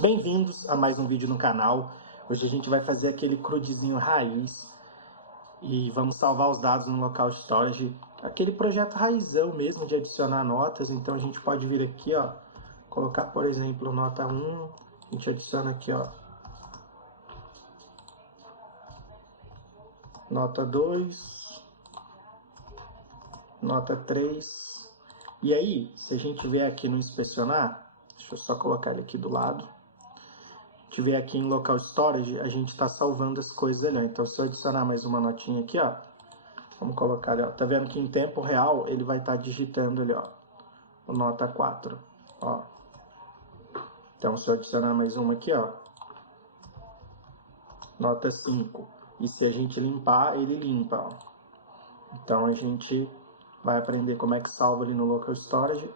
Bem-vindos a mais um vídeo no canal. Hoje a gente vai fazer aquele CRUDzinho raiz e vamos salvar os dados no local storage, aquele projeto raizão mesmo de adicionar notas. Então a gente pode vir aqui, ó, colocar, por exemplo, nota 1, a gente adiciona aqui, ó, nota 2, nota 3. E aí, se a gente vier aqui no inspecionar, deixa eu só colocar ele aqui do lado. Tiver aqui em local storage, a gente está salvando as coisas ali, ó. Então, se eu adicionar mais uma notinha aqui, ó, vamos colocar ali, ó. Tá vendo que em tempo real ele vai estar digitando ali, ó, o nota 4, ó. Então, se eu adicionar mais uma aqui, ó, nota 5. E se a gente limpar, ele limpa, ó. Então, a gente vai aprender como é que salva ali no local storage.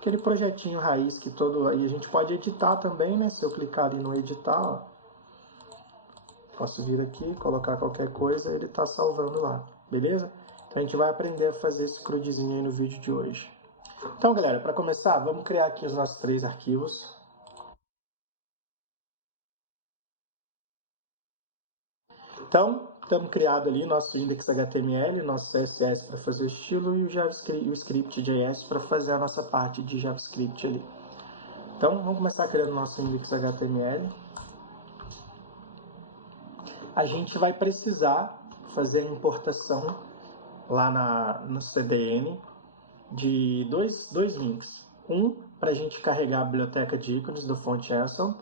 Aquele projetinho raiz que todo... Aí a gente pode editar também, né? Se eu clicar ali no editar, ó, posso vir aqui, colocar qualquer coisa, ele está salvando lá, beleza? Então a gente vai aprender a fazer esse CRUDzinho aí no vídeo de hoje. Então, galera, para começar, vamos criar aqui os nossos 3 arquivos. Então, estamos criado ali nosso index.html, nosso CSS para fazer o estilo e o JavaScript, o script.js para fazer a nossa parte de JavaScript ali. Então, vamos começar criando nosso index.html. A gente vai precisar fazer a importação lá no CDN de dois links. Um, para a gente carregar a biblioteca de ícones do Font Anselm,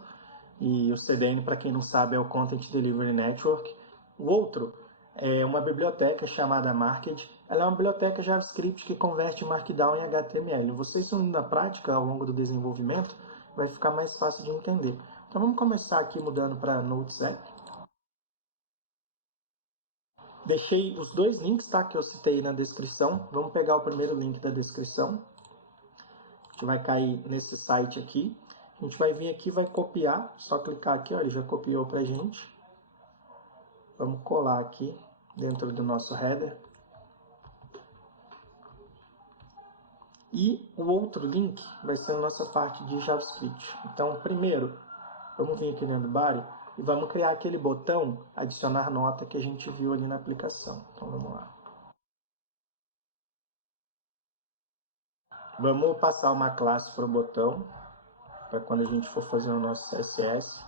e o CDN, para quem não sabe, é o Content Delivery Network. O outro é uma biblioteca chamada Marked. Ela é uma biblioteca JavaScript que converte Markdown em HTML. Vocês estão indo na prática ao longo do desenvolvimento, vai ficar mais fácil de entender. Então vamos começar aqui mudando para Notes App. Deixei os 2 links, tá, que eu citei na descrição. Vamos pegar o primeiro link da descrição. A gente vai cair nesse site aqui. A gente vai vir aqui, vai copiar. Só clicar aqui, ó, ele já copiou pra gente. Vamos colar aqui dentro do nosso header. E o outro link vai ser a nossa parte de JavaScript. Então, primeiro, vamos vir aqui dentro do body e vamos criar aquele botão adicionar nota que a gente viu ali na aplicação. Então, vamos lá. Vamos passar uma classe para o botão, para quando a gente for fazer o nosso CSS.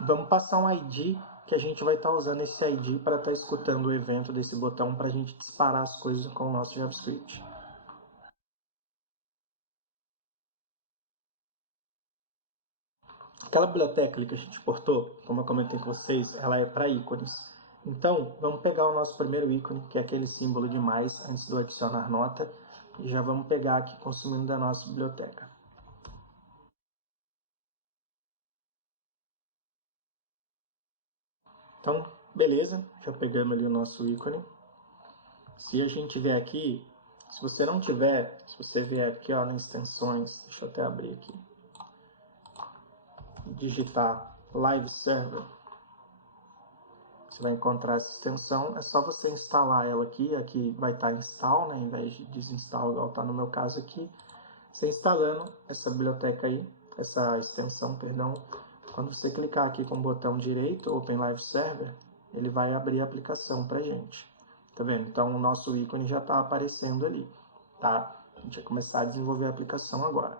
Vamos passar um ID, que a gente vai estar usando esse ID para estar escutando o evento desse botão para a gente disparar as coisas com o nosso JavaScript. Aquela biblioteca ali que a gente importou, como eu comentei com vocês, ela é para ícones. Então, vamos pegar o nosso primeiro ícone, que é aquele símbolo de mais, antes do adicionar nota, e já vamos pegar aqui consumindo da nossa biblioteca. Então, beleza, já pegamos ali o nosso ícone. Se a gente vier aqui, se você não tiver, se você vier aqui ó, nas extensões, deixa eu até abrir aqui, digitar Live Server, você vai encontrar essa extensão, é só você instalar ela aqui vai estar install, né, ao invés de desinstall, igual está no meu caso aqui. Você instalando essa biblioteca aí, essa extensão, perdão, quando você clicar aqui com o botão direito, Open Live Server, ele vai abrir a aplicação para a gente. Tá vendo? Então o nosso ícone já está aparecendo ali, tá? A gente vai começar a desenvolver a aplicação agora.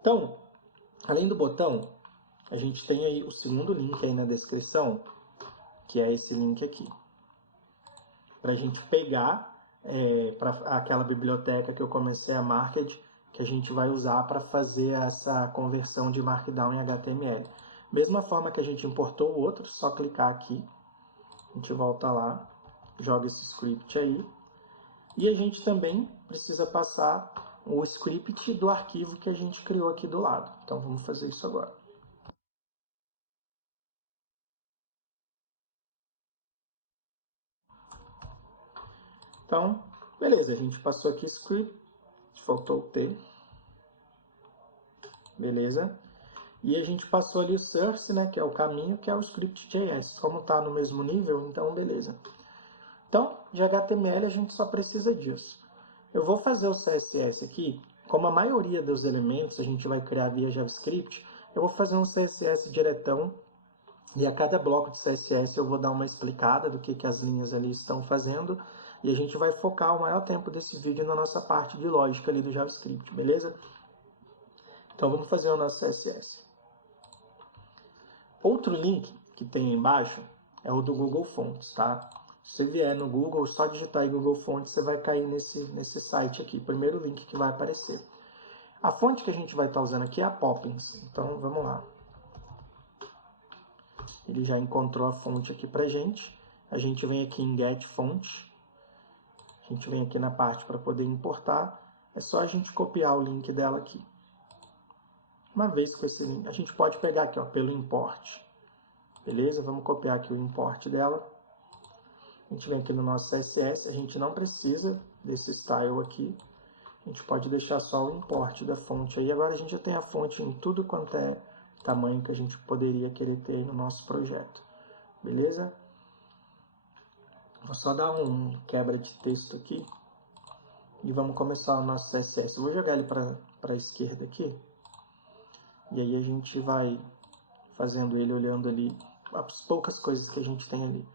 Então, além do botão, a gente tem aí o segundo link aí na descrição, que é esse link aqui. Para a gente pegar para aquela biblioteca que eu comecei a Marked, que a gente vai usar para fazer essa conversão de Markdown em HTML. Mesma forma que a gente importou o outro, só clicar aqui, a gente volta lá, joga esse script aí, e a gente também precisa passar o script do arquivo que a gente criou aqui do lado. Então vamos fazer isso agora. Então, beleza, a gente passou aqui script, faltou o T, beleza? E a gente passou ali o source, né, que é o caminho, que é o script.js. Como está no mesmo nível, então beleza. Então, de HTML a gente só precisa disso. Eu vou fazer o CSS aqui como a maioria dos elementos a gente vai criar via JavaScript, eu vou fazer um CSS diretão e a cada bloco de CSS eu vou dar uma explicada do que as linhas ali estão fazendo e a gente vai focar o maior tempo desse vídeo na nossa parte de lógica ali do JavaScript, beleza? Então vamos fazer o nosso CSS. Outro link que tem aí embaixo é o do Google Fonts, tá? Se você vier no Google, só digitar aí Google Fonts, você vai cair nesse site aqui, primeiro link que vai aparecer. A fonte que a gente vai estar usando aqui é a Poppins, então vamos lá. Ele já encontrou a fonte aqui pra gente. A gente vem aqui em Get Font, a gente vem aqui na parte para poder importar, é só a gente copiar o link dela aqui. Uma vez com esse link, a gente pode pegar aqui, ó, pelo import. Beleza? Vamos copiar aqui o import dela. A gente vem aqui no nosso CSS, a gente não precisa desse style aqui. A gente pode deixar só o import da fonte aí. Agora a gente já tem a fonte em tudo quanto é tamanho que a gente poderia querer ter aí no nosso projeto. Beleza? Vou só dar um quebra de texto aqui. E vamos começar o nosso CSS. Eu vou jogar ele para a esquerda aqui. E aí a gente vai fazendo ele, olhando ali as poucas coisas que a gente tem ali.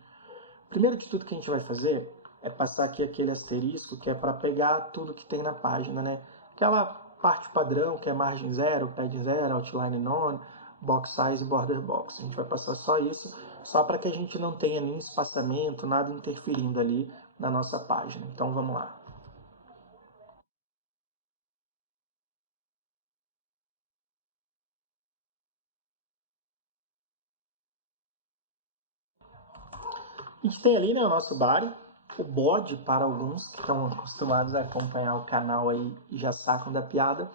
Primeiro de tudo que a gente vai fazer é passar aqui aquele asterisco que é para pegar tudo que tem na página, né? Aquela parte padrão que é margem 0, padding 0, outline none, box size e border box. A gente vai passar só isso, só para que a gente não tenha nenhum espaçamento, nada interferindo ali na nossa página. Então vamos lá. A gente tem ali, né, o nosso body, o body para alguns que estão acostumados a acompanhar o canal aí e já sacam da piada.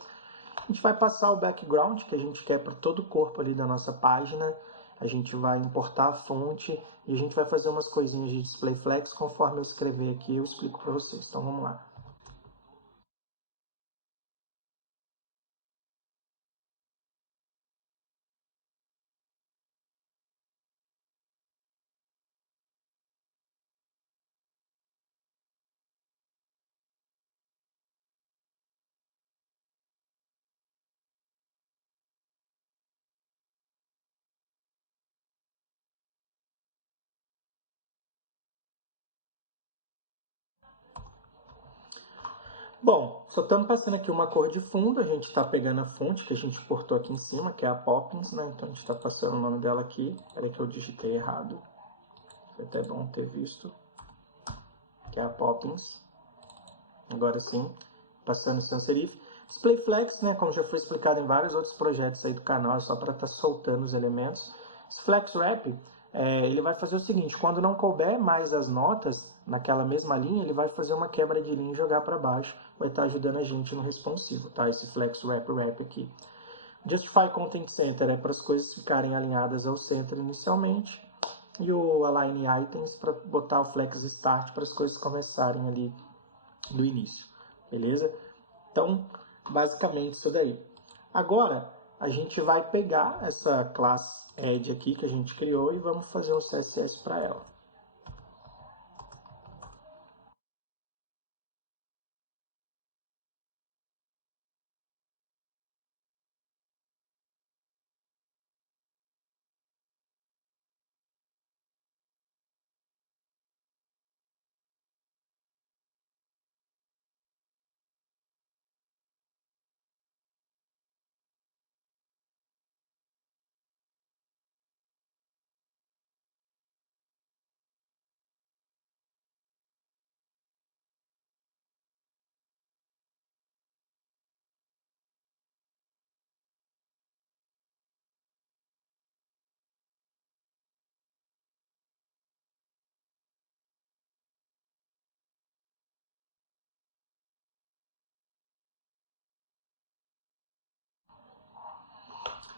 A gente vai passar o background que a gente quer para todo o corpo ali da nossa página. A gente vai importar a fonte e a gente vai fazer umas coisinhas de display flex. Conforme eu escrever aqui, eu explico para vocês. Então vamos lá. Bom, só estamos passando aqui uma cor de fundo, a gente está pegando a fonte que a gente importou aqui em cima, que é a Poppins, né? Então a gente está passando o nome dela aqui. Espera que eu digitei errado. Foi até bom ter visto. Que é a Poppins. Agora sim, passando sem serif. Display Flex, né? Como já foi explicado em vários outros projetos aí do canal, é só para estar soltando os elementos. Esse Flex Wrap, ele vai fazer o seguinte, quando não couber mais as notas naquela mesma linha, ele vai fazer uma quebra de linha e jogar para baixo. Vai estar ajudando a gente no responsivo, tá? Esse Flex Wrap aqui. Justify Content Center é para as coisas ficarem alinhadas ao centro inicialmente. E o Align Items para botar o Flex Start para as coisas começarem ali do início. Beleza? Então, basicamente isso daí. Agora, a gente vai pegar essa classe Add aqui que a gente criou e vamos fazer um CSS para ela.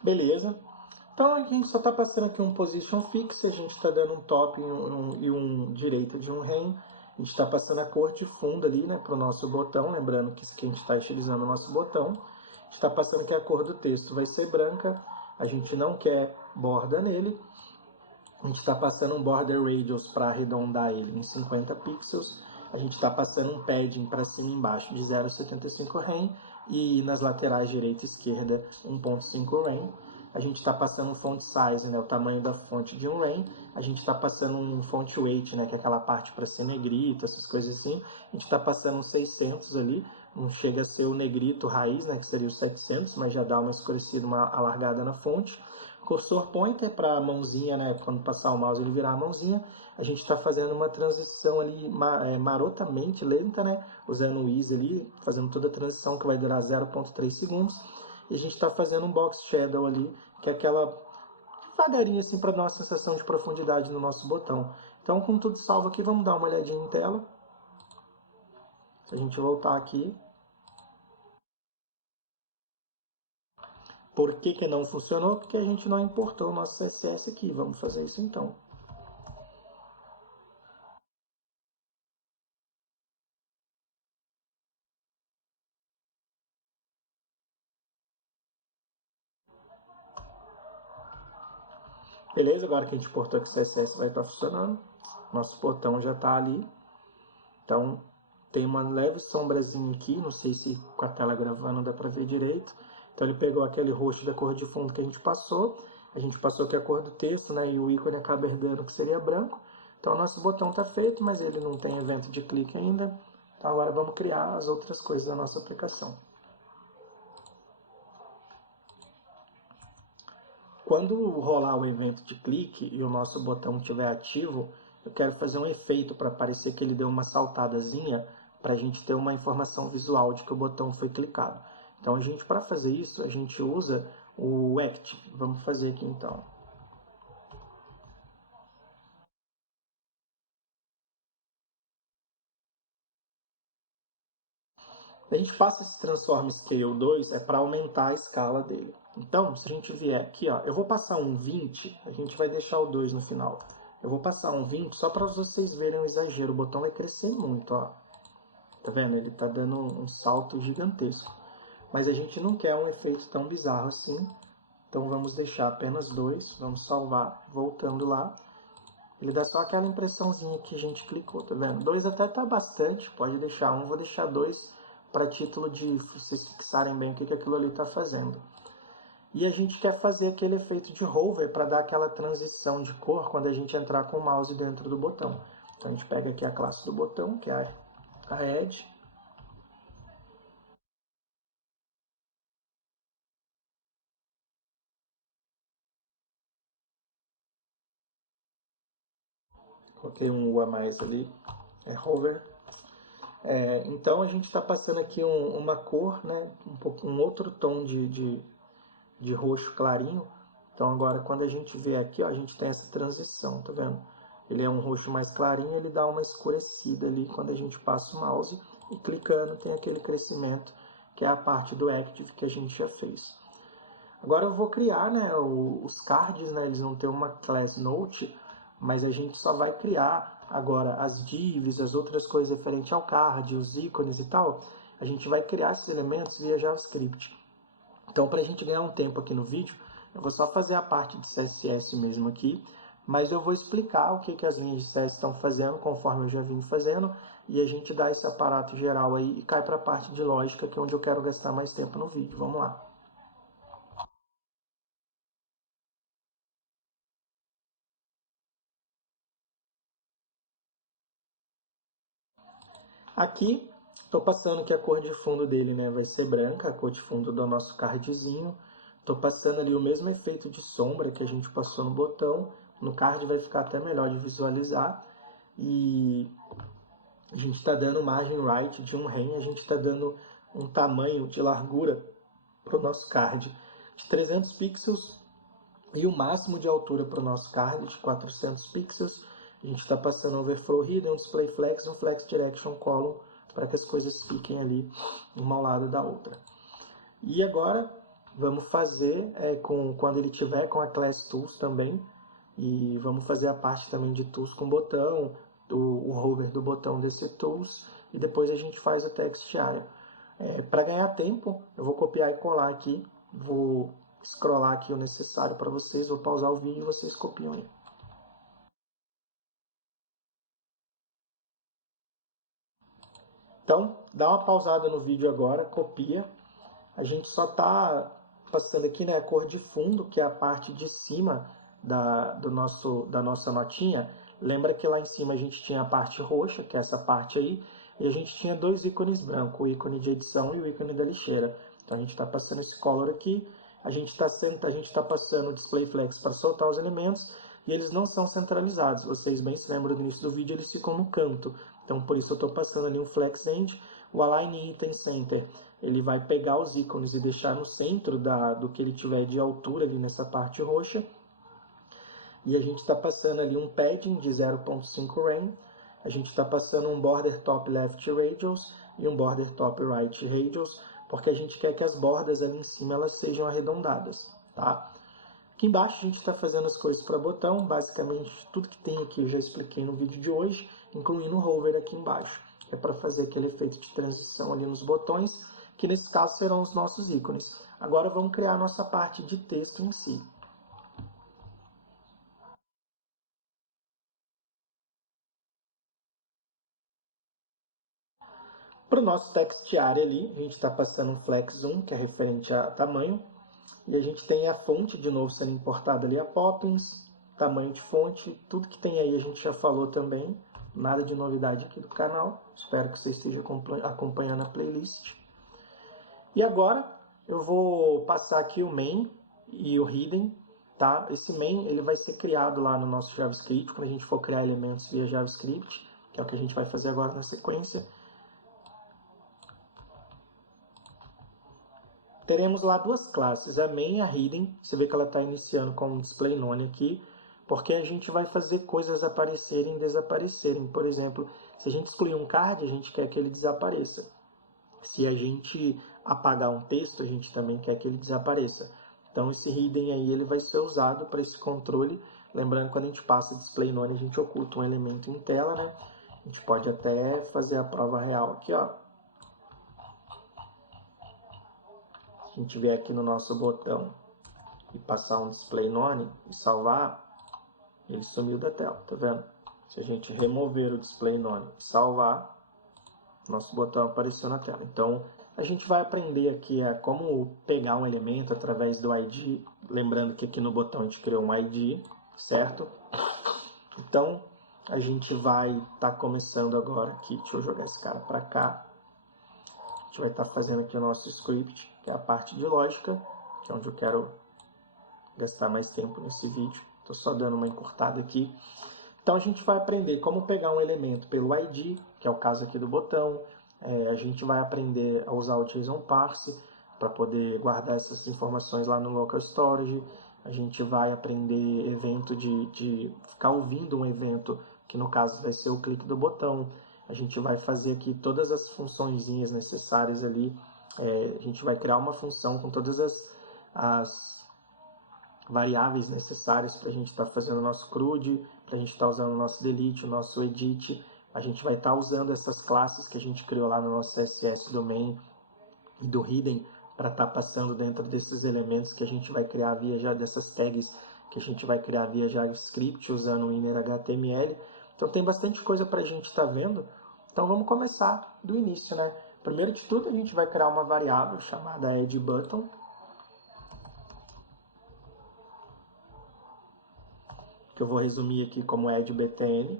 Beleza. Então a gente só está passando aqui um position fix, a gente está dando um top e um direita de um rem. A gente está passando a cor de fundo ali, né, para o nosso botão, lembrando que a gente está estilizando o nosso botão. A gente está passando que a cor do texto vai ser branca, a gente não quer borda nele. A gente está passando um border radius para arredondar ele em 50 pixels. A gente está passando um padding para cima e embaixo de 0,75 rem. e nas laterais direita e esquerda 1.5 rem. A gente está passando um font size, né, o tamanho da fonte de um rem. A gente está passando um font weight, né, que é aquela parte para ser negrito, essas coisas assim. A gente está passando um 600 ali, não chega a ser o negrito raiz, né, que seria o 700, mas já dá uma escurecida, uma alargada na fonte. Cursor pointer para a mãozinha, né, quando passar o mouse ele virar a mãozinha. A gente está fazendo uma transição ali marotamente lenta, né, usando o ease ali, fazendo toda a transição que vai durar 0.3 segundos. E a gente está fazendo um box shadow ali, que é aquela devagarinho assim para dar uma sensação de profundidade no nosso botão. Então, com tudo salvo aqui, vamos dar uma olhadinha em tela. Se a gente voltar aqui. Por que que não funcionou? Porque a gente não importou o nosso CSS aqui. Vamos fazer isso então. Beleza, agora que a gente importou que o CSS vai estar funcionando. Nosso botão já está ali. Então, tem uma leve sombrazinha aqui. Não sei se com a tela gravando dá para ver direito. Então, ele pegou aquele roxo da cor de fundo que a gente passou. A gente passou aqui a cor do texto, né? E o ícone acaba herdando que seria branco. Então, o nosso botão está feito, mas ele não tem evento de clique ainda. Então, agora vamos criar as outras coisas da nossa aplicação. Quando rolar o evento de clique e o nosso botão estiver ativo, eu quero fazer um efeito para parecer que ele deu uma saltadazinha, para a gente ter uma informação visual de que o botão foi clicado. Então, para fazer isso, a gente usa o Active. Vamos fazer aqui então. A gente passa esse Transform Scale 2 para aumentar a escala dele. Então, se a gente vier aqui, ó, eu vou passar um 20, a gente vai deixar o 2 no final. Eu vou passar um 20 só para vocês verem o exagero. O botão vai crescer muito, ó. Tá vendo? Ele tá dando um salto gigantesco. Mas a gente não quer um efeito tão bizarro assim. Então vamos deixar apenas 2. Vamos salvar. Voltando lá. Ele dá só aquela impressãozinha que a gente clicou, tá vendo? 2 até tá bastante. Pode deixar 1. Vou deixar 2 para título de vocês fixarem bem o que aquilo ali está fazendo. E a gente quer fazer aquele efeito de hover para dar aquela transição de cor quando a gente entrar com o mouse dentro do botão. Então a gente pega aqui a classe do botão, que é a Edge. Coloquei um U a mais ali, é hover. Então a gente está passando aqui uma cor, né, um outro tom de roxo clarinho. Então agora quando a gente vê aqui, ó, a gente tem essa transição, tá vendo? Ele é um roxo mais clarinho, ele dá uma escurecida ali quando a gente passa o mouse e clicando tem aquele crescimento que é a parte do Active que a gente já fez. Agora eu vou criar, né, os cards, né, eles vão ter uma class note, mas a gente só vai criar agora as divs, as outras coisas referentes ao card, os ícones e tal, a gente vai criar esses elementos via JavaScript. Então, para a gente ganhar um tempo aqui no vídeo, eu vou só fazer a parte de CSS mesmo aqui, mas eu vou explicar o que as linhas de CSS estão fazendo, conforme eu já vim fazendo, e a gente dá esse aparato geral aí e cai para a parte de lógica, que é onde eu quero gastar mais tempo no vídeo. Vamos lá. Aqui, estou passando que a cor de fundo dele, né, vai ser branca, a cor de fundo do nosso cardzinho. Estou passando ali o mesmo efeito de sombra que a gente passou no botão. No card vai ficar até melhor de visualizar. E a gente está dando margem right de 1 rem, a gente está dando um tamanho de largura para o nosso card de 300 pixels e o máximo de altura para o nosso card de 400 pixels. A gente está passando overflow hidden, um display flex e um flex direction column para que as coisas fiquem ali uma ao lado da outra. E agora vamos fazer quando ele tiver com a class tools também, e vamos fazer a parte também de tools com botão, o hover do botão desse tools, e depois a gente faz o text area. Para ganhar tempo, eu vou copiar e colar aqui, vou scrollar aqui o necessário para vocês, vou pausar o vídeo e vocês copiam aí. Então, dá uma pausada no vídeo agora, copia, a gente só está passando aqui, né, a cor de fundo, que é a parte de cima da nossa notinha. Lembra que lá em cima a gente tinha a parte roxa, que é essa parte aí, e a gente tinha dois ícones brancos, o ícone de edição e o ícone da lixeira. Então a gente está passando esse color aqui, a gente está passando o display flex para soltar os elementos, e eles não são centralizados. Vocês bem se lembram do início do vídeo, eles ficam no canto. Então por isso eu estou passando ali um flex end. O align item center, ele vai pegar os ícones e deixar no centro do que ele tiver de altura ali nessa parte roxa. E a gente está passando ali um padding de 0.5 rem. A gente está passando um border top left radius e um border top right radius, porque a gente quer que as bordas ali em cima elas sejam arredondadas, tá? Aqui embaixo a gente está fazendo as coisas para botão, basicamente tudo que tem aqui eu já expliquei no vídeo de hoje, incluindo o hover aqui embaixo, que é para fazer aquele efeito de transição ali nos botões, que nesse caso serão os nossos ícones. Agora vamos criar a nossa parte de texto em si. Para o nosso text area ali, a gente está passando um flex zoom, que é referente a tamanho, e a gente tem a fonte, de novo, sendo importada ali a Poppins, tamanho de fonte, tudo que tem aí a gente já falou também, nada de novidade aqui do canal, espero que você esteja acompanhando a playlist. E agora eu vou passar aqui o main e o hidden, tá? Esse main ele vai ser criado lá no nosso JavaScript, quando a gente for criar elementos via JavaScript, que é o que a gente vai fazer agora na sequência. Teremos lá duas classes, a main e a hidden. Você vê que ela está iniciando com um display none aqui, porque a gente vai fazer coisas aparecerem e desaparecerem. Por exemplo, se a gente excluir um card, a gente quer que ele desapareça. Se a gente apagar um texto, a gente também quer que ele desapareça. Então esse hidden aí ele vai ser usado para esse controle. Lembrando que quando a gente passa display none, a gente oculta um elemento em tela, né? A gente pode até fazer a prova real aqui, ó. Se a gente vier aqui no nosso botão e passar um display none e salvar, ele sumiu da tela, tá vendo? Se a gente remover o display none e salvar, nosso botão apareceu na tela. Então a gente vai aprender aqui a como pegar um elemento através do ID, lembrando que aqui no botão a gente criou um ID, certo? Então a gente vai estar começando agora aqui, deixa eu jogar esse cara para cá. A gente vai estar fazendo aqui o nosso script, que é a parte de lógica, que é onde eu quero gastar mais tempo nesse vídeo. Estou só dando uma encurtada aqui. Então a gente vai aprender como pegar um elemento pelo ID, que é o caso aqui do botão. A gente vai aprender a usar o JSON parse para poder guardar essas informações lá no local storage. A gente vai aprender evento de ficar ouvindo um evento, que no caso vai ser o clique do botão. A gente vai fazer aqui todas as funçõezinhas necessárias ali. A gente vai criar uma função com todas as variáveis necessárias para a gente estar fazendo o nosso CRUD, para a gente estar usando o nosso delete, o nosso edit. A gente vai estar usando essas classes que a gente criou lá no nosso CSS do main e do hidden para estar passando dentro desses elementos que a gente vai criar via dessas tags que a gente vai criar via JavaScript usando o inner HTML. Então tem bastante coisa para a gente estar vendo. Então vamos começar do início, né? Primeiro de tudo a gente vai criar uma variável chamada addButton, que eu vou resumir aqui como addBTN.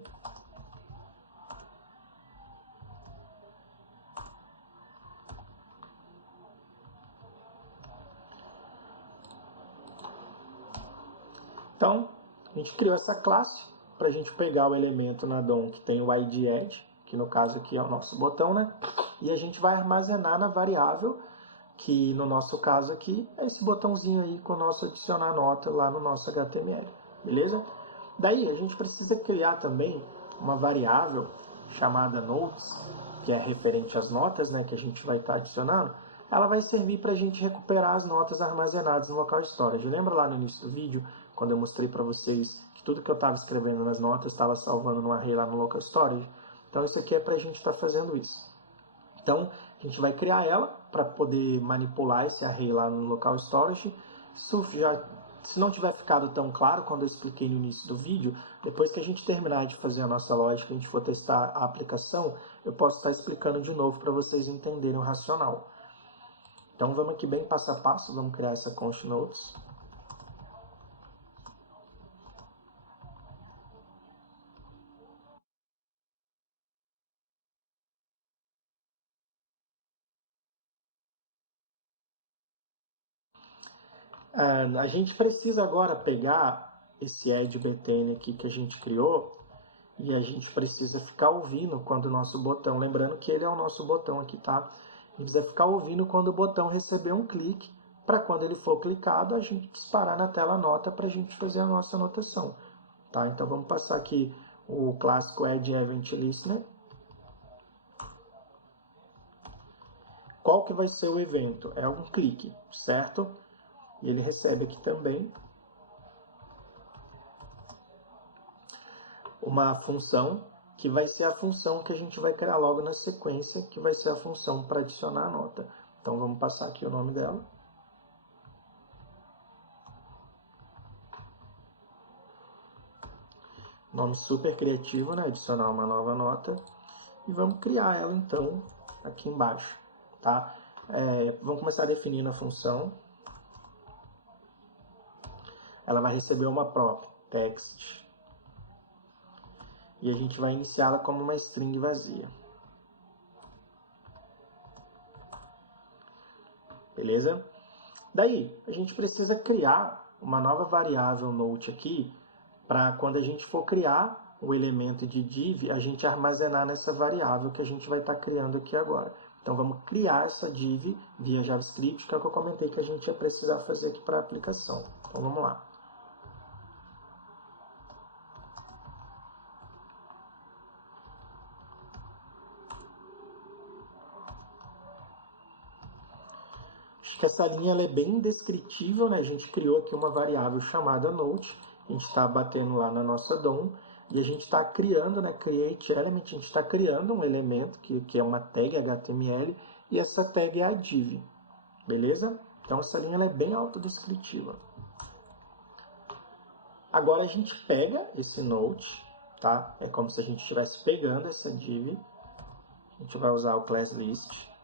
Então, a gente criou essa classe para a gente pegar o elemento na DOM que tem o ID add, que no caso aqui é o nosso botão, né? E a gente vai armazenar na variável, que no nosso caso aqui é esse botãozinho aí com o nosso adicionar nota lá no nosso HTML, beleza? Daí a gente precisa criar também uma variável chamada notes, que é referente às notas, né, que a gente vai estar adicionando. Ela vai servir para a gente recuperar as notas armazenadas no local storage. Lembra lá no início do vídeo, quando eu mostrei para vocês que tudo que eu estava escrevendo nas notas estava salvando no array lá no local storage? Então isso aqui é para a gente estar fazendo isso. Então a gente vai criar ela para poder manipular esse array lá no local storage. Se não tiver ficado tão claro quando eu expliquei no início do vídeo, depois que a gente terminar de fazer a nossa lógica, a gente for testar a aplicação, eu posso estar explicando de novo para vocês entenderem o racional. Então vamos aqui bem passo a passo, vamos criar essa const notes. A gente precisa agora pegar esse add btn aqui que a gente criou e a gente precisa ficar ouvindo quando o nosso botão, lembrando que ele é o nosso botão aqui, tá? A gente precisa ficar ouvindo quando o botão receber um clique, para quando ele for clicado, a gente disparar na tela nota para a gente fazer a nossa anotação, tá? Então vamos passar aqui o clássico add event listener. Qual que vai ser o evento? É um clique, certo? E ele recebe aqui também uma função, que vai ser a função que a gente vai criar logo na sequência, que vai ser a função para adicionar a nota. Então vamos passar aqui o nome dela. Nome super criativo, né? Adicionar uma nova nota. E vamos criar ela então aqui embaixo, tá? Vamos começar definindo a função. Ela vai receber uma prop, text. E a gente vai iniciá-la como uma string vazia. Beleza? Daí, a gente precisa criar uma nova variável note aqui, para quando a gente for criar o elemento de div, a gente armazenar nessa variável que a gente vai estar criando aqui agora. Então vamos criar essa div via JavaScript, que é o que eu comentei que a gente ia precisar fazer aqui para a aplicação. Então vamos lá. Acho que essa linha ela é bem descritível, né? A gente criou aqui uma variável chamada note, a gente está batendo lá na nossa DOM, e a gente está criando, né, create element, a gente está criando um elemento que é uma tag HTML, e essa tag é a div, beleza? Então essa linha ela é bem autodescritiva. Agora a gente pega esse note, tá? É como se a gente estivesse pegando essa div, a gente vai usar o class list,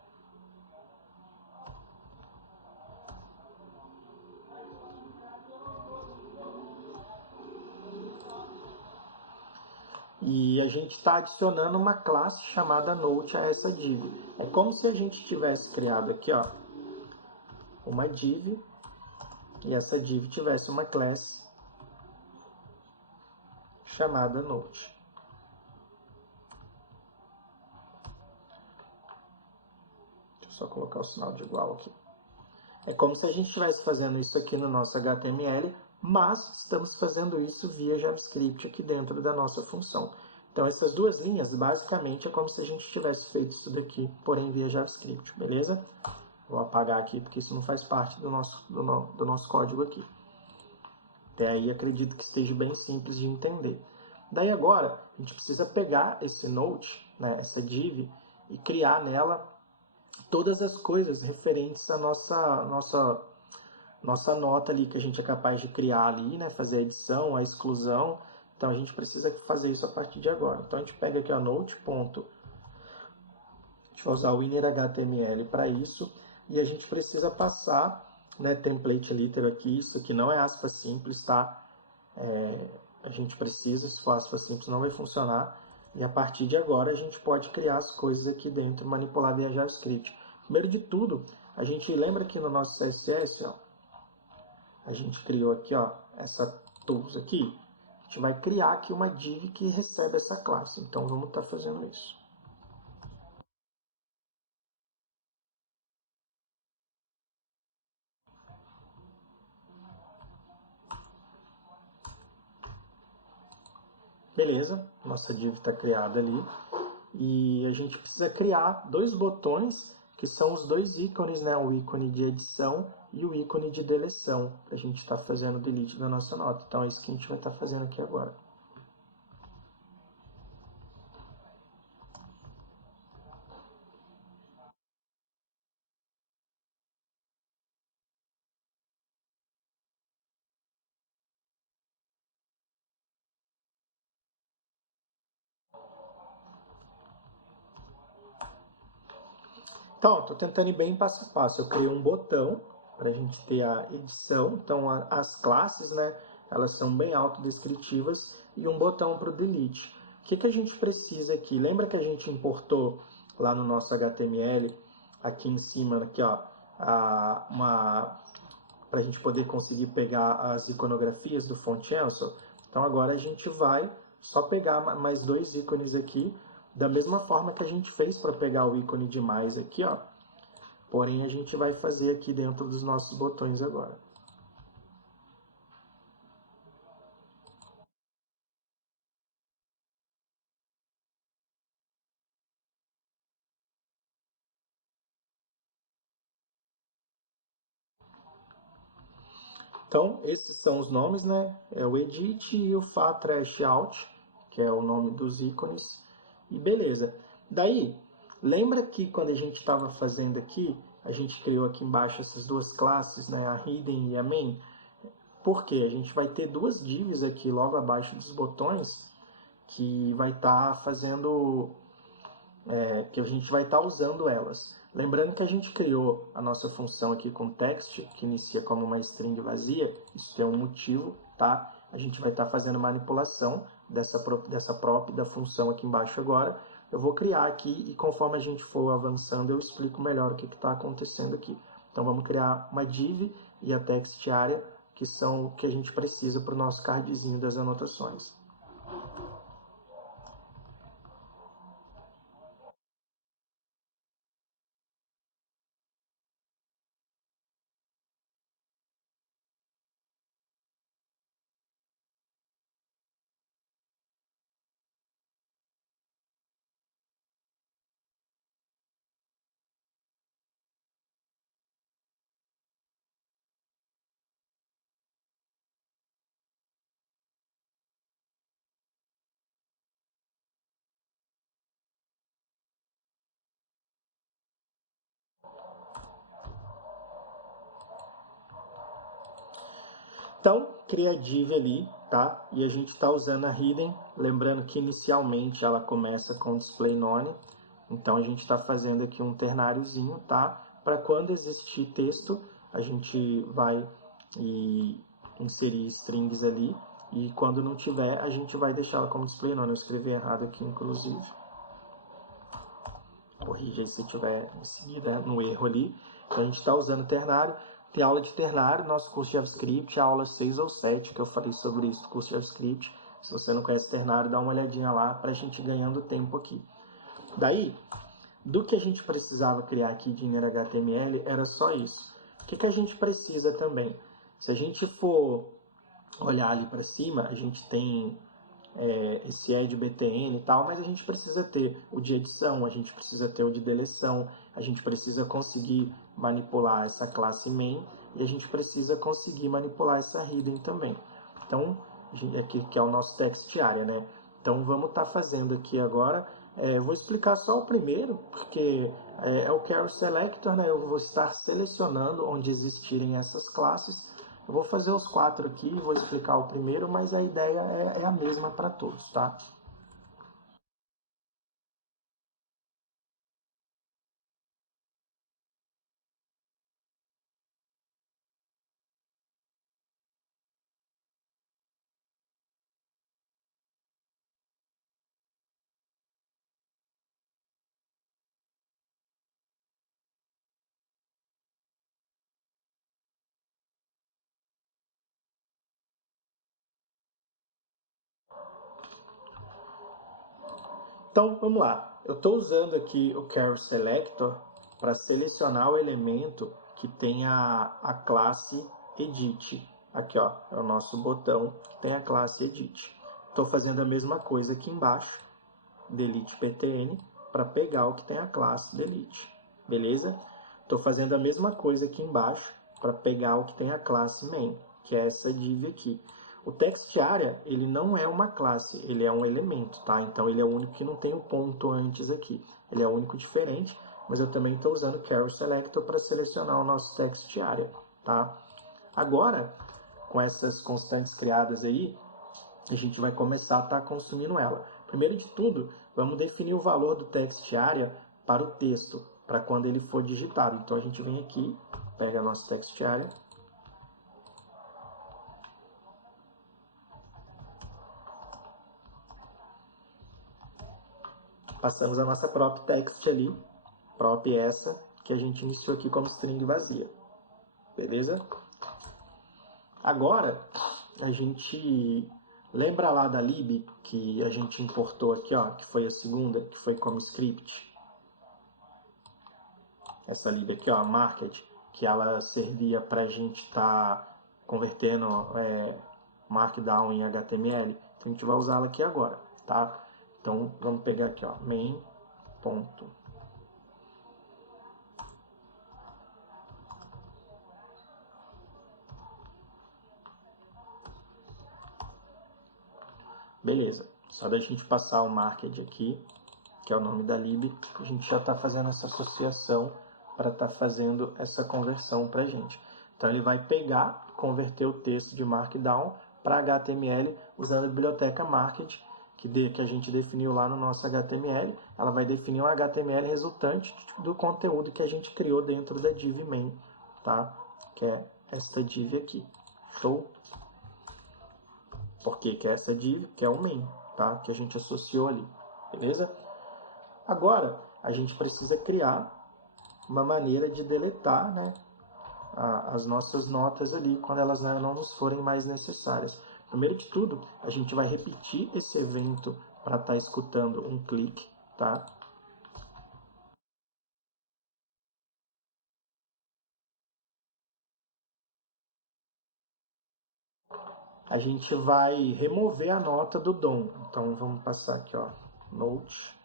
e a gente está adicionando uma classe chamada Note a essa div. É como se a gente tivesse criado aqui, ó, uma div, e essa div tivesse uma classe chamada Note. Deixa eu só colocar o sinal de igual aqui. É como se a gente estivesse fazendo isso aqui no nosso HTML, mas estamos fazendo isso via JavaScript aqui dentro da nossa função. Então essas duas linhas, basicamente, é como se a gente tivesse feito isso daqui, porém via JavaScript, beleza? Vou apagar aqui porque isso não faz parte do nosso código aqui. Até aí acredito que esteja bem simples de entender. Daí agora, a gente precisa pegar esse note, né, essa div, e criar nela todas as coisas referentes à nossa nota ali, que a gente é capaz de criar ali, né, fazer a edição, a exclusão. Então a gente precisa fazer isso a partir de agora. Então a gente pega aqui a note. A gente vai usar o inner.html para isso, e a gente precisa passar, né, template literal aqui, isso aqui não é aspas simples, tá? A gente precisa, se for aspas simples não vai funcionar, e a partir de agora a gente pode criar as coisas aqui dentro, manipular via JavaScript. Primeiro de tudo, a gente lembra que no nosso CSS, ó, a gente criou aqui, ó, essa tools aqui, a gente vai criar aqui uma div que recebe essa classe, então vamos estar fazendo isso. Beleza, nossa div está criada ali. E a gente precisa criar dois botões, que são os dois ícones, né? O ícone de edição e o ícone de deleção, para a gente estar fazendo o delete da nossa nota. Então é isso que a gente vai estar fazendo aqui agora. Então, estou tentando ir bem passo a passo. Eu criei um botão para a gente ter a edição. Então, as classes, né, elas são bem autodescritivas e um botão para o delete. O que a gente precisa aqui? Lembra que a gente importou lá no nosso HTML, aqui em cima, aqui, ó, para a gente poder conseguir pegar as iconografias do Font Chancellor? Então, agora a gente vai só pegar mais dois ícones aqui, da mesma forma que a gente fez para pegar o ícone de mais aqui, ó. Porém, a gente vai fazer aqui dentro dos nossos botões agora. Então, esses são os nomes, né? É o edit e o fa trash out, que é o nome dos ícones. E beleza. Daí, lembra que quando a gente estava fazendo aqui, a gente criou aqui embaixo essas duas classes, né? A hidden e a main. Por quê? A gente vai ter duas divs aqui logo abaixo dos botões que vai estar fazendo, que a gente vai estar usando elas. Lembrando que a gente criou a nossa função aqui com text, que inicia como uma string vazia, isso tem um motivo, tá? A gente vai estar fazendo manipulação dessa prop da função aqui embaixo agora. Eu vou criar aqui e conforme a gente for avançando eu explico melhor o que está acontecendo aqui. Então vamos criar uma div e a text area, que são o que a gente precisa para o nosso cardzinho das anotações. Então, cria a div ali, tá? E a gente está usando a hidden, lembrando que inicialmente ela começa com display none. Então a gente está fazendo aqui um ternáriozinho, tá? Para quando existir texto, a gente vai inserir strings ali. E quando não tiver, a gente vai deixar ela como display none. Eu escrevi errado aqui, inclusive. Corrija aí se tiver em seguida, no erro ali. Então a gente está usando ternário. Tem aula de ternário, nosso curso de JavaScript, a aula 6 ou 7, que eu falei sobre isso, do curso de JavaScript. Se você não conhece ternário, dá uma olhadinha lá para a gente ir ganhando tempo aqui. Daí, do que a gente precisava criar aqui de inner HTML, era só isso. O que a gente precisa também? Se a gente for olhar ali para cima, a gente tem esse add btn e tal, mas a gente precisa ter o de edição, a gente precisa ter o de deleção, a gente precisa conseguir manipular essa classe main e a gente precisa conseguir manipular essa hidden também. Então, aqui que é o nosso text area, né? Então, vamos estar fazendo aqui agora. Vou explicar só o primeiro, porque é o Char Selector, né? Eu vou estar selecionando onde existirem essas classes. Eu vou fazer os 4 aqui, vou explicar o primeiro, mas a ideia é a mesma para todos, tá? Então, vamos lá. Eu estou usando aqui o Char Selector para selecionar o elemento que tem a classe Edit. Aqui, ó, é o nosso botão que tem a classe Edit. Estou fazendo a mesma coisa aqui embaixo, delete ptn, para pegar o que tem a classe delete. Beleza? Estou fazendo a mesma coisa aqui embaixo para pegar o que tem a classe main, que é essa div aqui. O text area, ele não é uma classe, ele é um elemento, tá? Então ele é o único que não tem o ponto antes aqui. Ele é o único diferente, mas eu também estou usando o Char Selector para selecionar o nosso text area, tá? Agora, com essas constantes criadas aí, a gente vai começar a estar consumindo ela. Primeiro de tudo, vamos definir o valor do text area para o texto, para quando ele for digitado. Então a gente vem aqui, pega a nossa text area, passamos a nossa prop text ali, prop essa que a gente iniciou aqui como string vazia, beleza? Agora a gente lembra lá da lib que a gente importou aqui, ó, que foi a segunda, que foi como script. Essa lib aqui, ó, market, que ela servia para a gente estar convertendo Markdown em HTML. Então a gente vai usá-la aqui agora, tá? Então vamos pegar aqui, ó, main ponto. Beleza, só da gente passar o market aqui, que é o nome da lib, a gente já está fazendo essa associação para estar fazendo essa conversão para a gente. Então ele vai pegar, converter o texto de Markdown para HTML usando a biblioteca market, que a gente definiu lá no nosso HTML. Ela vai definir um HTML resultante do conteúdo que a gente criou dentro da div main, tá? Que é esta div aqui. Show? Por que é essa div? Que é o main, tá? Que a gente associou ali, beleza? Agora, a gente precisa criar uma maneira de deletar, né, as nossas notas ali quando elas não nos forem mais necessárias. Primeiro de tudo, a gente vai repetir esse evento para estar escutando um clique, tá? A gente vai remover a nota do DOM. Então vamos passar aqui, ó, note.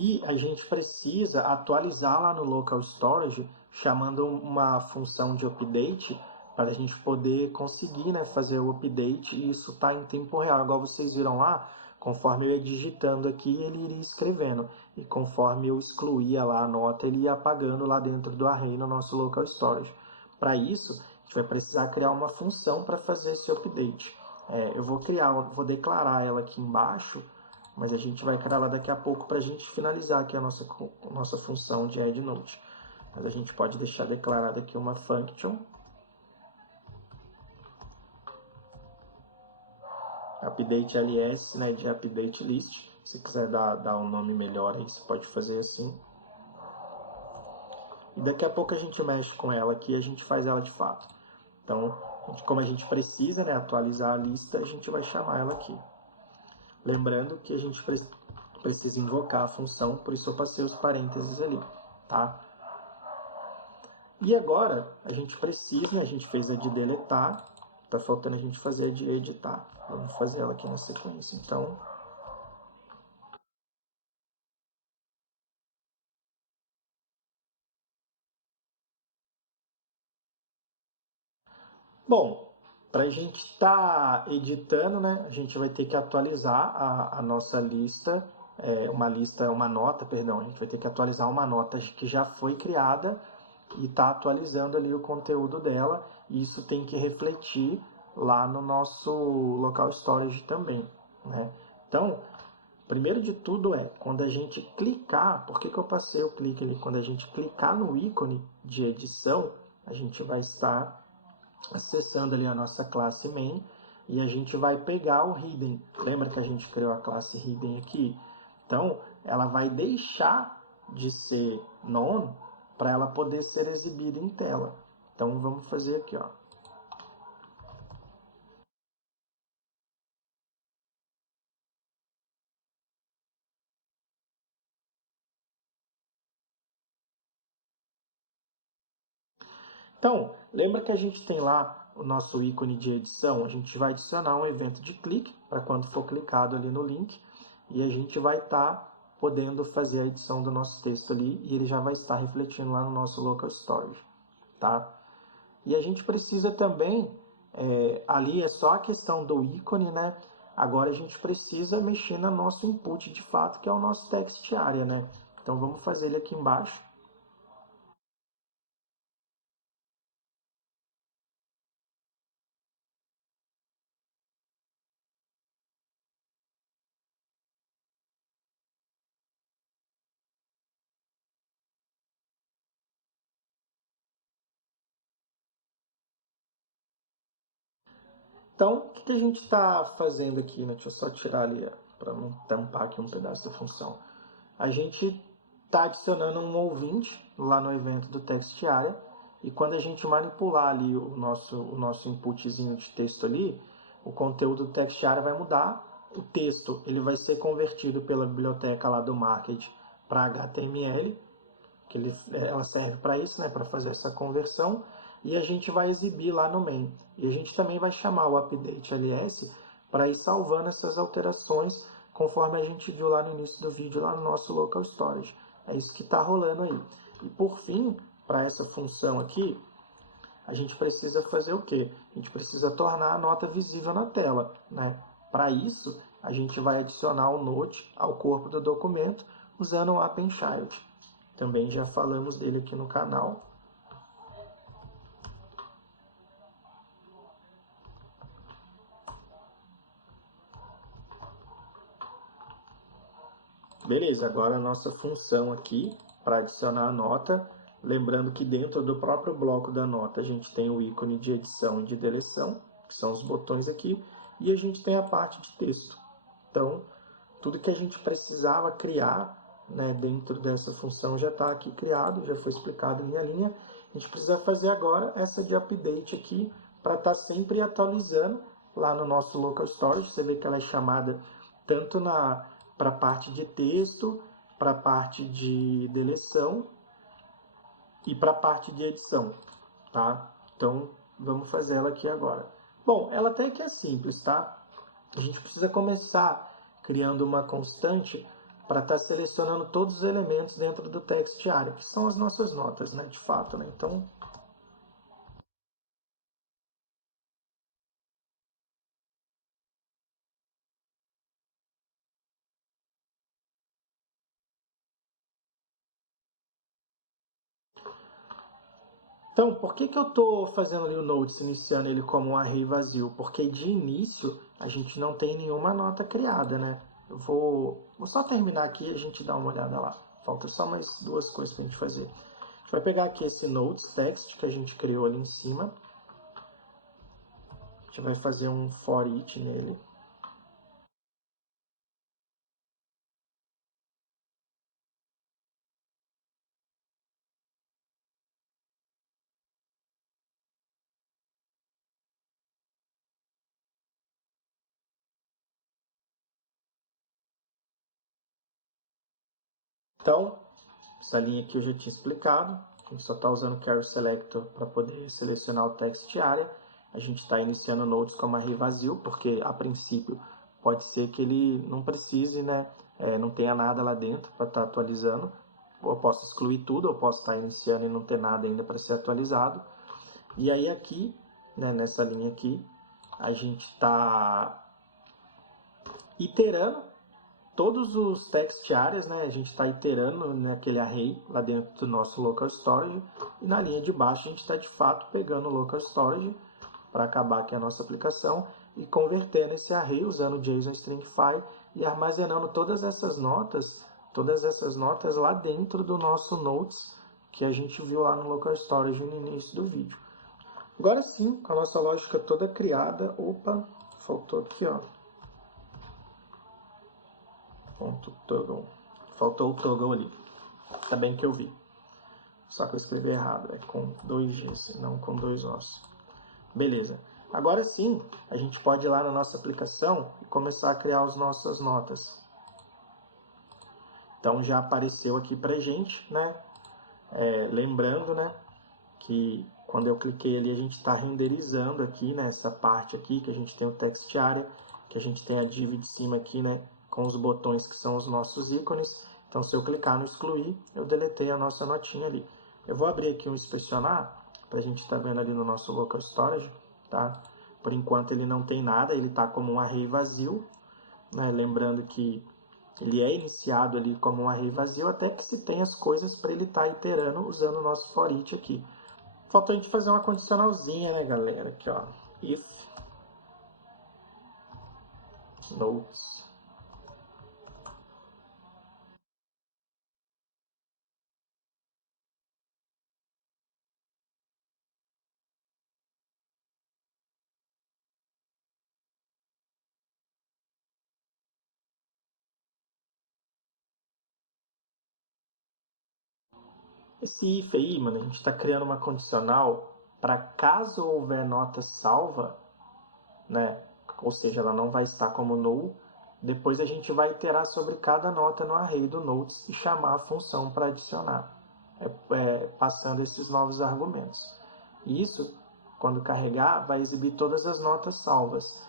E a gente precisa atualizar lá no local storage, chamando uma função de update, para a gente poder conseguir, né, fazer o update e isso está em tempo real. Igual vocês viram lá, conforme eu ia digitando aqui, ele iria escrevendo. E conforme eu excluía lá a nota, ele ia apagando lá dentro do array no nosso local storage. Para isso, a gente vai precisar criar uma função para fazer esse update. Eu vou declarar ela aqui embaixo, mas a gente vai criar lá daqui a pouco para a gente finalizar aqui a nossa função de add note. Mas a gente pode deixar declarada aqui uma function update ls, né, de update list. Se quiser dar um nome melhor aí, você pode fazer assim. E daqui a pouco a gente mexe com ela aqui e a gente faz ela de fato. Então, como a gente precisa, né, atualizar a lista, a gente vai chamar ela aqui. Lembrando que a gente precisa invocar a função, por isso eu passei os parênteses ali, tá? E agora a gente precisa, né, a gente fez a de deletar, tá faltando a gente fazer a de editar. Vamos fazer ela aqui na sequência, então. Bom, para a gente estar editando, né, a gente vai ter que atualizar a nossa lista, uma nota, perdão, a gente vai ter que atualizar uma nota que já foi criada e está atualizando ali o conteúdo dela, e isso tem que refletir lá no nosso local storage também, né? Então, primeiro de tudo quando a gente clicar, por que eu passei o clique ali? Quando a gente clicar no ícone de edição, a gente vai estar acessando ali a nossa classe main e a gente vai pegar o hidden. Lembra que a gente criou a classe hidden aqui? Então, ela vai deixar de ser known para ela poder ser exibida em tela. Então, vamos fazer aqui, ó. Então, lembra que a gente tem lá o nosso ícone de edição? A gente vai adicionar um evento de clique para quando for clicado ali no link e a gente vai estar podendo fazer a edição do nosso texto ali e ele já vai estar refletindo lá no nosso local storage, tá? E a gente precisa também, ali é só a questão do ícone, né? Agora a gente precisa mexer no nosso input de fato, que é o nosso text area, né? Então vamos fazer ele aqui embaixo. Então, o que a gente está fazendo aqui, né? Deixa eu só tirar ali, para não tampar aqui um pedaço da função. A gente está adicionando um ouvinte lá no evento do text area, e quando a gente manipular ali o nosso inputzinho de texto ali, o conteúdo do text area vai mudar, o texto ele vai ser convertido pela biblioteca lá do Market para HTML, que ela serve para isso, né, para fazer essa conversão, e a gente vai exibir lá no main. E a gente também vai chamar o update ls para ir salvando essas alterações conforme a gente viu lá no início do vídeo, lá no nosso local storage. É isso que está rolando aí. E por fim, para essa função aqui, a gente precisa fazer o quê? A gente precisa tornar a nota visível na tela, né? Para isso, a gente vai adicionar o note ao corpo do documento usando o AppEnChild. Também já falamos dele aqui no canal. Beleza, agora a nossa função aqui para adicionar a nota. Lembrando que dentro do próprio bloco da nota a gente tem o ícone de edição e de deleção, que são os botões aqui, e a gente tem a parte de texto. Então, tudo que a gente precisava criar, né, dentro dessa função já está aqui criado, já foi explicado linha a linha. A gente precisa fazer agora essa de update aqui para estar sempre atualizando lá no nosso local storage. Você vê que ela é chamada tanto para a parte de texto, para a parte de deleção e para a parte de edição, tá? Então, vamos fazer ela aqui agora. Bom, ela até que é simples, tá? A gente precisa começar criando uma constante para estar selecionando todos os elementos dentro do text area, que são as nossas notas, né, de fato, né? Então, por que eu estou fazendo ali o notes, iniciando ele como um array vazio? Porque de início a gente não tem nenhuma nota criada, né? Eu vou só terminar aqui e a gente dá uma olhada lá. Falta só mais duas coisas para a gente fazer. A gente vai pegar aqui esse notes text que a gente criou ali em cima. A gente vai fazer um for each nele. Então, essa linha aqui eu já tinha explicado. A gente só está usando o Carry Selector para poder selecionar o text area. A gente está iniciando o Nodes como array vazio, porque a princípio pode ser que ele não precise, né? Não tenha nada lá dentro para estar atualizando. Eu posso excluir tudo, eu posso estar iniciando e não ter nada ainda para ser atualizado. E aí aqui, né, nessa linha aqui, a gente está iterando todos os text areas, né, a gente está iterando naquele array lá dentro do nosso local storage, e na linha de baixo a gente está de fato pegando o local storage para acabar aqui a nossa aplicação e convertendo esse array usando JSON Stringify e armazenando todas essas notas lá dentro do nosso notes que a gente viu lá no local storage no início do vídeo. Agora sim, com a nossa lógica toda criada, opa, faltou aqui, ó, ponto toggle. Faltou o toggle ali. Tá bem que eu vi. Só que eu escrevi errado. É com 2Gs, não com 2 Os. Beleza. Agora sim, a gente pode ir lá na nossa aplicação e começar a criar as nossas notas. Então já apareceu aqui pra gente, né? Lembrando, né? Que quando eu cliquei ali, a gente está renderizando aqui, né? Essa parte aqui, que a gente tem o text area, que a gente tem a div de cima aqui, né? Com os botões que são os nossos ícones. Então, se eu clicar no excluir, eu deletei a nossa notinha ali. Eu vou abrir aqui um inspecionar, para a gente estar vendo ali no nosso local storage, tá? Por enquanto ele não tem nada, ele está como um array vazio, né? Lembrando que ele é iniciado ali como um array vazio, até que se tem as coisas para ele estar iterando usando o nosso for each aqui. Faltou a gente fazer uma condicionalzinha, né, galera? Aqui, ó. If notes Esse if aí, mano, a gente está criando uma condicional para caso houver nota salva, né? Ou seja, ela não vai estar como null. Depois a gente vai iterar sobre cada nota no array do notes e chamar a função para adicionar, passando esses novos argumentos. E isso, quando carregar, vai exibir todas as notas salvas.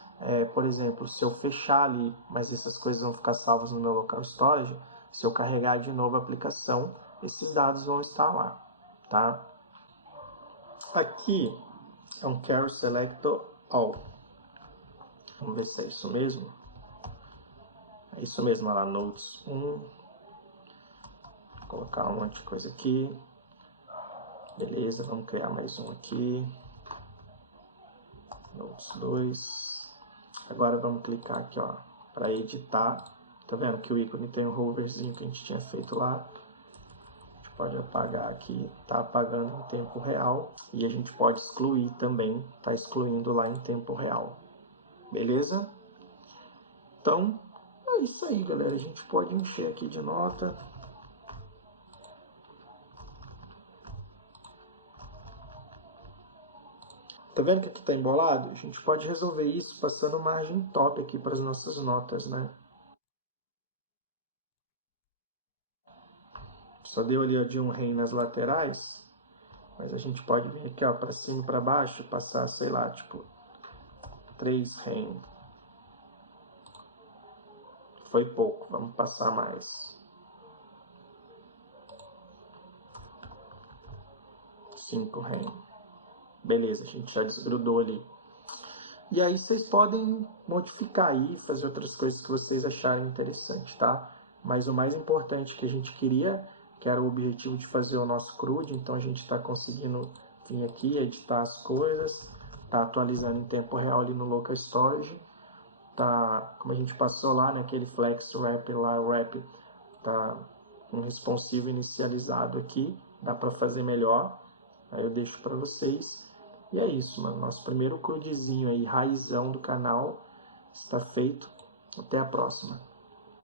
Por exemplo, se eu fechar ali, mas essas coisas vão ficar salvas no meu local storage, se eu carregar de novo a aplicação, esses dados vão estar lá, tá? Aqui é um carry selector all. Vamos ver se é isso mesmo. É isso mesmo, olha lá, notes 1. Vou colocar um monte de coisa aqui. Beleza, vamos criar mais um aqui. Notes 2. Agora vamos clicar aqui, ó, para editar. Tá vendo que o ícone tem o hoverzinho que a gente tinha feito lá. A gente pode apagar aqui, tá apagando em tempo real. E a gente pode excluir também, tá excluindo lá em tempo real. Beleza? Então, é isso aí, galera. A gente pode encher aqui de nota. Tá vendo que aqui está embolado? A gente pode resolver isso passando margem top aqui para as nossas notas, né? Só deu ali ó, de um rem nas laterais, mas a gente pode vir aqui ó, para cima e para baixo e passar, sei lá, tipo 3 rem. Foi pouco, vamos passar mais. 5 rem. Beleza, a gente já desgrudou ali. E aí vocês podem modificar aí, fazer outras coisas que vocês acharem interessante, tá? Mas o mais importante que a gente queria, que era o objetivo de fazer o nosso CRUD, então a gente está conseguindo vir aqui, editar as coisas, tá atualizando em tempo real ali no local storage, tá, como a gente passou lá, né, aquele flex wrap lá, o wrap tá um responsivo inicializado aqui, dá para fazer melhor, aí eu deixo para vocês. E é isso, mano. Nosso primeiro CRUDzinho aí, raizão do canal, está feito. Até a próxima.